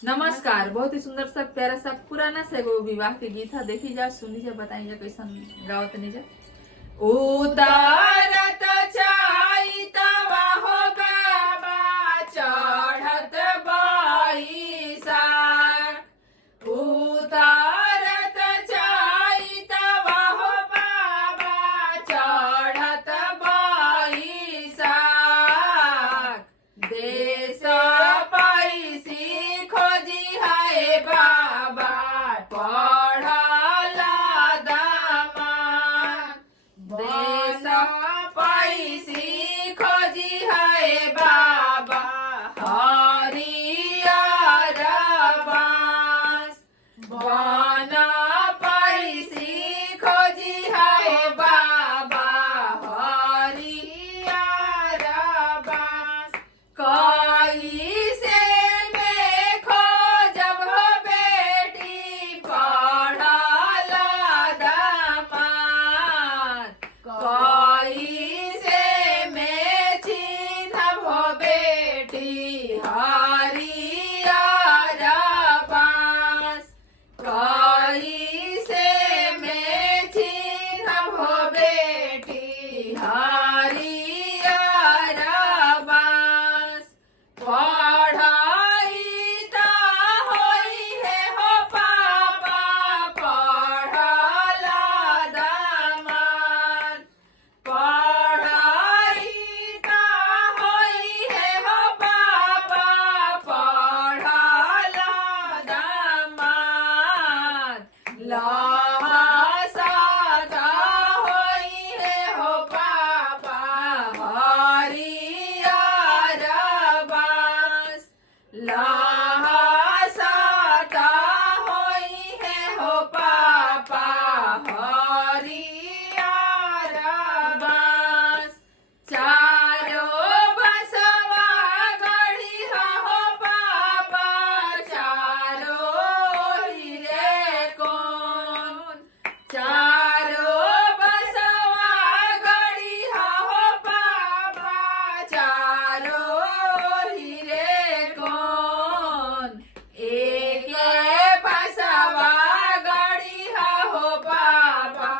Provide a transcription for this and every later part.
नमस्कार। बहुत ही सुंदर सा प्यारा सा पुराना सा एगो विवाह के गीत है। देखी जा, सुनी जा, बताई जा कैसन गावत नहीं जा। उतारत चाइतवा हो बाबा चढ़त बैसाख, उतारत चाइतवा हो बाबा चढ़त बैसाख, देश पैसी खोजी है बाबा पढ़ला दामाद, देश पैसी खोजी है बाबा हरियर बांस, बन पैसी खोजी है बाबा हरियर बांस, कैसे में खोजब हो बेटी पढ़ला दामाद, कैसे में चिन्हब हो बेटी हरियर बांस, कैसे में चिन्हब हो बेटी हरियर बांस, पढ़ाई ता होई है हो पापा पढ़ला दामाद, पढ़ाई ता होई है हो पापा पढ़ला दामाद, लहसाता होई है हो पापा हरियर बांस, लहसाता होई है हो पापा हरियर बांस, चारो बसवा गढ़ी हो पापा चारो हीरे कौन, चारो बसवा गढ़ी हो पापा चारो हीरे कौन, एक बसवा गढ़ी हो पापा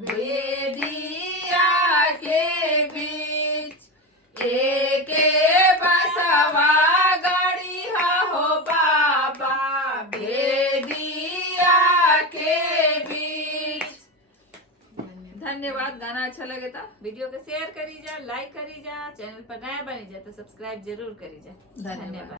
बेदिया के बीच, एक बसवा गढ़ी हो पापा बेदिया के बीच। धन्यवाद। गाना अच्छा लगे तो वीडियो को शेयर करी जा, लाइक करी जा, चैनल पर नया बनी जा तो सब्सक्राइब जरूर करी जा। धन्यवाद।